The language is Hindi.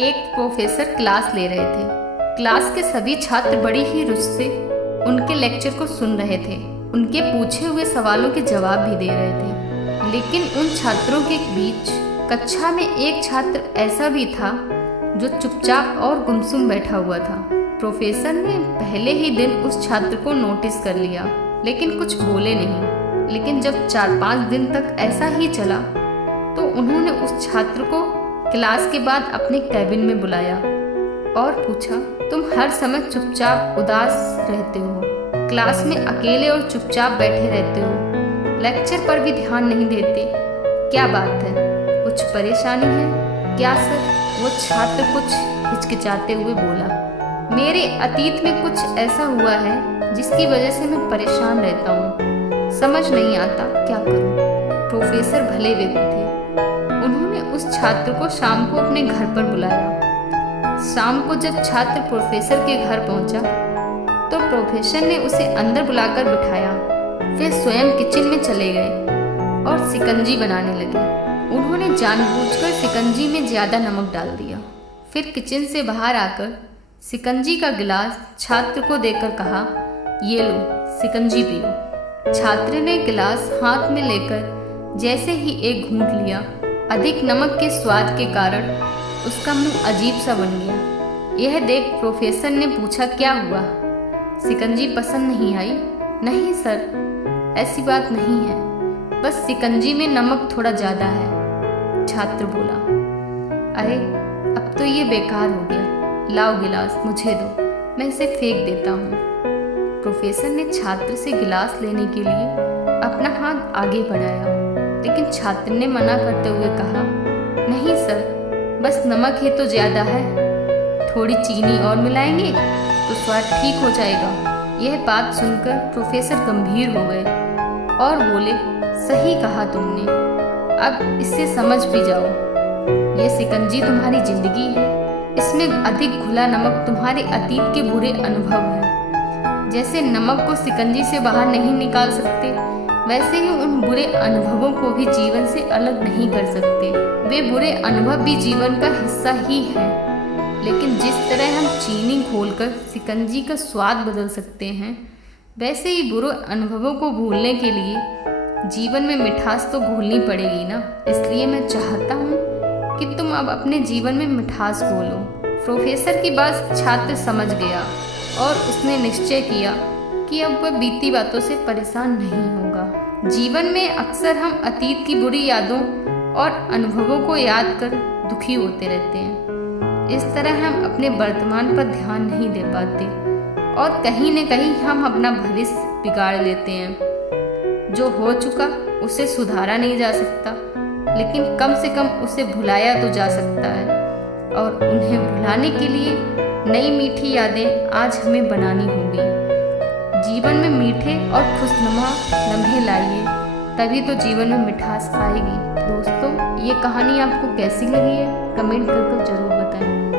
एक प्रोफेसर क्लास ले रहे थे। क्लास के सभी छात्र बड़ी ही रुचि से उनके लेक्चर को सुन रहे थे। उनके पूछे हुए सवालों के जवाब भी दे रहे थे। लेकिन उन छात्रों के बीच कक्षा में एक छात्र ऐसा भी था जो चुपचाप और गुमसुम बैठा हुआ था। प्रोफेसर ने पहले ही दिन उस छात्र को नोटिस कर लिया, लेकिन कुछ बोले नहीं। लेकिन जब 4-5 दिन तक ऐसा ही चला तो उन्होंने उस छात्र को क्लास के बाद अपने कैबिन में बुलाया और पूछा, तुम हर समय चुपचाप उदास रहते हो, क्लास में अकेले और चुपचाप बैठे रहते हो, लेक्चर पर भी ध्यान नहीं देते, क्या बात है? कुछ परेशानी है क्या सर? वो छात्र कुछ हिचकिचाते हुए बोला, मेरे अतीत में कुछ ऐसा हुआ है जिसकी वजह से मैं परेशान रहता हूँ, समझ नहीं आता क्या करूँ। प्रोफेसर भले व्यक्ति थे। उन्होंने उस छात्र को शाम को अपने घर पर बुलाया। शाम को जब छात्र प्रोफेसर के घर पहुंचा तो प्रोफेसर ने उसे अंदर बुलाकर बिठाया। फिर स्वयं किचन में चले गए और शिकंजी बनाने लगे। उन्होंने जानबूझकर शिकंजी में ज़्यादा नमक डाल दिया। फिर किचन से बाहर आकर शिकंजी का गिलास छात्र को देकर कहा, ये लो शिकंजी पियो। छात्र ने गिलास हाथ में लेकर जैसे ही एक घूंट लिया, अधिक नमक के स्वाद के कारण उसका मुंह अजीब सा बन गया। यह देख प्रोफेसर ने पूछा, क्या हुआ? शिकंजी पसंद नहीं आई? नहीं सर, ऐसी बात नहीं है, बस शिकंजी में नमक थोड़ा ज़्यादा है। छात्र बोला, अरे अब तो ये बेकार हो गया, लाओ गिलास मुझे दो, मैं इसे फेंक देता हूँ। प्रोफेसर ने छात्र से गिलास लेने के लिए अपना हाथ आगे बढ़ाया, लेकिन छात्र ने मना करते हुए कहा, नहीं सर, बस नमक ही तो ज़्यादा है, थोड़ी चीनी और मिलाएंगे तो स्वाद ठीक हो जाएगा। यह बात सुनकर प्रोफेसर गंभीर हो गए और बोले, सही कहा तुमने, अब इससे समझ भी जाओ, ये शिकंजी तुम्हारी जिंदगी है, इसमें अधिक घुला नमक तुम्हारे अतीत के बुरे अनुभव हैं। जैसे नमक को शिकंजी से बाहर नहीं निकाल सकते, वैसे ही उन बुरे अनुभवों को भी जीवन से अलग नहीं कर सकते। वे बुरे अनुभव भी जीवन का हिस्सा ही है। लेकिन जिस तरह हम चीनी घोलकर शिकंजी का स्वाद बदल सकते हैं, वैसे ही बुरे अनुभवों को भूलने के लिए जीवन में मिठास तो घोलनी पड़ेगी ना। इसलिए मैं चाहता हूँ कि तुम अब अपने जीवन में मिठास घोलो। प्रोफेसर की बात छात्र समझ गया और उसने निश्चय किया कि अब वह बीती बातों से परेशान नहीं होगा। जीवन में अक्सर हम अतीत की बुरी यादों और अनुभवों को याद कर दुखी होते रहते हैं। इस तरह हम अपने वर्तमान पर ध्यान नहीं दे पाते और कहीं न कहीं हम अपना भविष्य बिगाड़ लेते हैं। जो हो चुका उसे सुधारा नहीं जा सकता, लेकिन कम से कम उसे भुलाया तो जा सकता है। और उन्हें भुलाने के लिए नई मीठी यादें आज हमें बनानी होंगी। जीवन में मीठे और खुशनुमा लम्हे लाइए, तभी तो जीवन में मिठास आएगी। दोस्तों, ये कहानी आपको कैसी लगी है कमेंट करके जरूर बताएं।